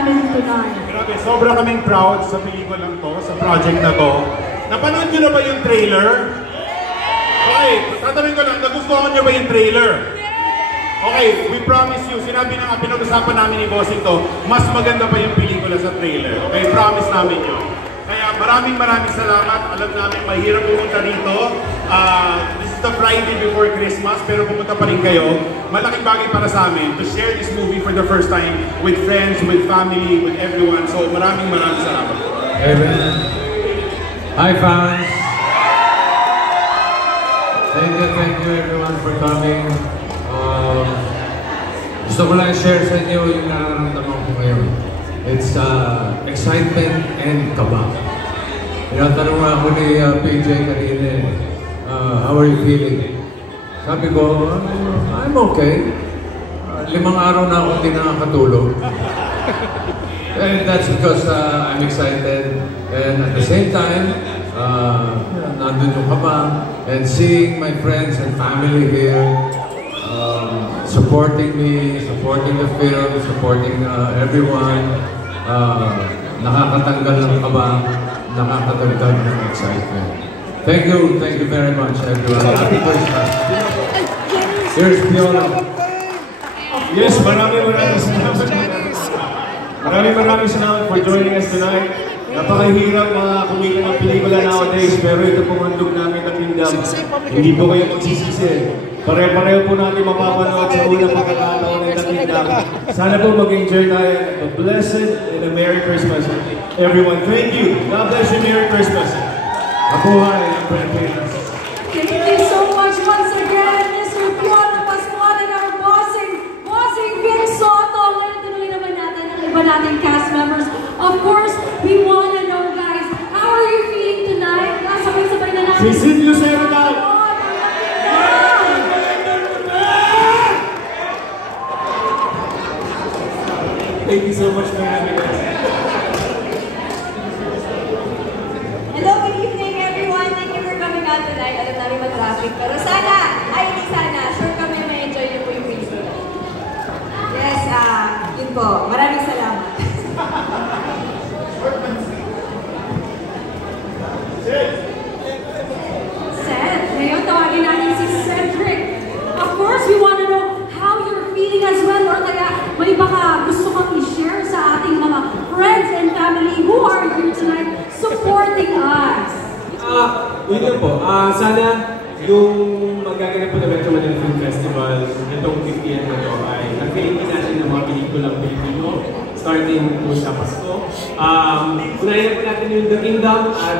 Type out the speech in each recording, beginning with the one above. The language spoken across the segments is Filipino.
family tonight. Grabe, sobra kaming proud sa pelikulang to, sa project na to. Napanood nyo na ba yung trailer? Okay, tatanungin ko lang, nagustuhan nyo ba yung trailer? Okay, we promise you, sinabi na nga, pinag-usapan namin ni Bossing to, mas maganda pa yung pelikula sa trailer. Okay, promise namin yun. Kaya maraming salamat. Alam namin, mahirap pumunta rito. This is the Friday before Christmas, pero pumunta pa rin kayo. Malaking bagay para sa amin to share this movie for the first time with friends, with family, with everyone. So maraming salamat. Amen. Hi fans! Thank you everyone for coming. Gusto ko lang share sa inyo yung nararamdaman ko ngayon. It's excitement and kaba. Tinatanong ako ni PJ kanina, how are you feeling? Sabi ko, I'm okay. 5 araw na akong hindi nakakatulog. And that's because I'm excited. And at the same time, nandun yung kaba. And seeing my friends and family here, supporting me, supporting the film, supporting everyone, nakakatanggal ng kaba, nakakatanggal ng excitement. Thank you very much everyone. Happy Christmas. Here's Fiona. Yes, maraming salamat for joining us tonight. Napakahirap mga kumita ng pelikula nowadays, pero ito pong handog namin na Kingdom. Hindi po kayo magsisisi. Pare-pareho po natin mapapanood sa unang pagkakataon ng The Kingdom. Sana po mag-enjoy tayo. A blessed and a Merry Christmas. Everyone, thank you. God bless you. Merry Christmas. Mabuhay ang Pilipinas. Thank you so much once again, Mr. Fiona Pascual and our bossing Vic Soto. Ngayon tuloy naman natin ang iba nating cast members. Of course, we want to know, guys, how are you feeling tonight? Sabay-sabay na natin. Si Sid Lucero daw. Thank you so much for having us. Hello, good evening everyone. Thank you for coming out tonight. Alam namin mag-traffic, pero sana, hindi sana, sure kami ma-enjoy niyo po yung pelikula. Yes, yun po. Maraming salamat. Seth, ngayon tawagin natin si Cedric. Of course, we want to know how you're feeling as well, or kaya may baka gusto kang i-share sa ating mga friends and family who are here tonight supporting us. Yun lang po. Sana yung magaganap po na Metro Manila Film Festival, itong 50th na to ay nag-create natin ng mga pelikulang Pilipino, starting po sa Pasko. Unahin po natin yung The Kingdom at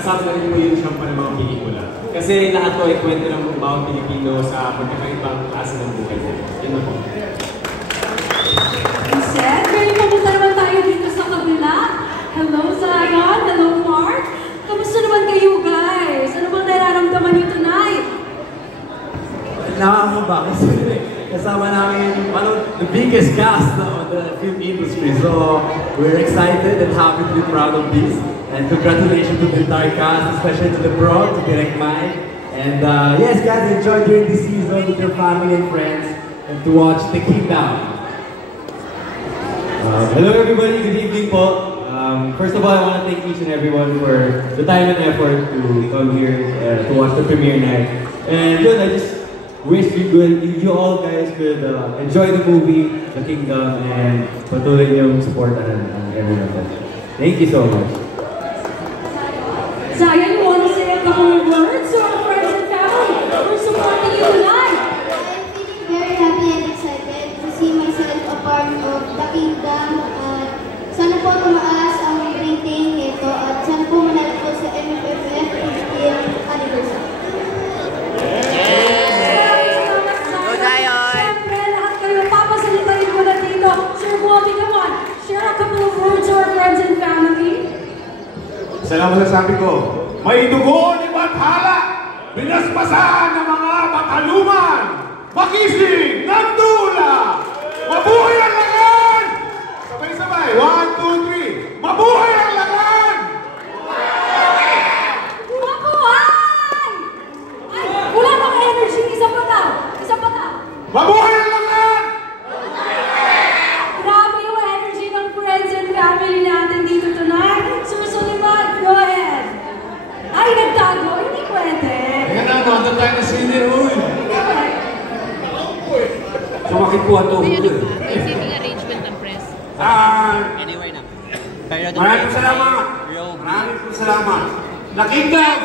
kasama na rin po yun siyempre ng mga pelikula. Kasi lahat po ay kwento ng bawang Pilipino sa magkakaibang klase ng buhay. Yun na po. Seth, ngayon pumunta naman tayo dito sa kabila. Hello, Zion. Hello, Mark. Kamusta naman kayo, guys? Ano bang nararamdaman niyo tonight? Nakakaba kasi kasama namin one of the biggest cast of the film industry. So we're excited and happy to be proud of this. And congratulations to the entire cast, especially to the Bro, to Direct Mike. And yes, guys, enjoy during this season with your family and friends and to watch The Kingdom. Hello everybody, good evening po. First of all, I want to thank each and everyone for the time and effort to come here to watch the premiere night. And yun, I just wish you all guys could enjoy the movie, The Kingdom, and patuloy niyong support and everyone. Thank you so much. Zion, you want to say a couple of words to our friends and family who are supporting you tonight? I'm feeling very happy and excited to see myself a part of The Kingdom. Sana po tumaas ang rating nito at sana po manalo po sa MFFF 50th anniversary. Go Zion! Siyempre, lahat kayo papasalita rin ko na dito. Sir Bobby, come on. Share a couple of words to our friends and family. Salamat sa sabi ko, may dugo ni Bathala, binasbasan ng mga bataluman, makisig, nandula, mabuhay ang lagan! Sabay-sabay, 1, 2, 3, mabuhay ang lagan! Mabuhay! Ay, wala pang energy. Isa pa daw. Mabuhay ang lagan! Grabe yung energy ng friends magkuha to. May seating arrangement ng press. Anyway na. Maraming salamat. Maraming salamat. Na Kingdom!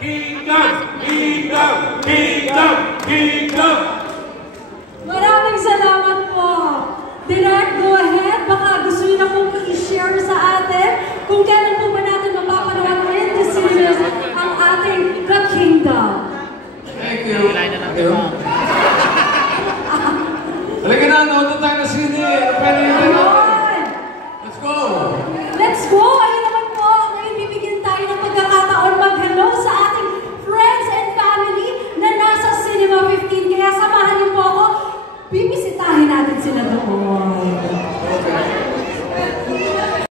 Kingdom! Kingdom! Kingdom! Kingdom! Maraming salamat po. Direct, go ahead. Baka gusto niyo na pong i-share sa atin kung kailan po ba natin mapapanood in the series ang ating The Kingdom. Thank you.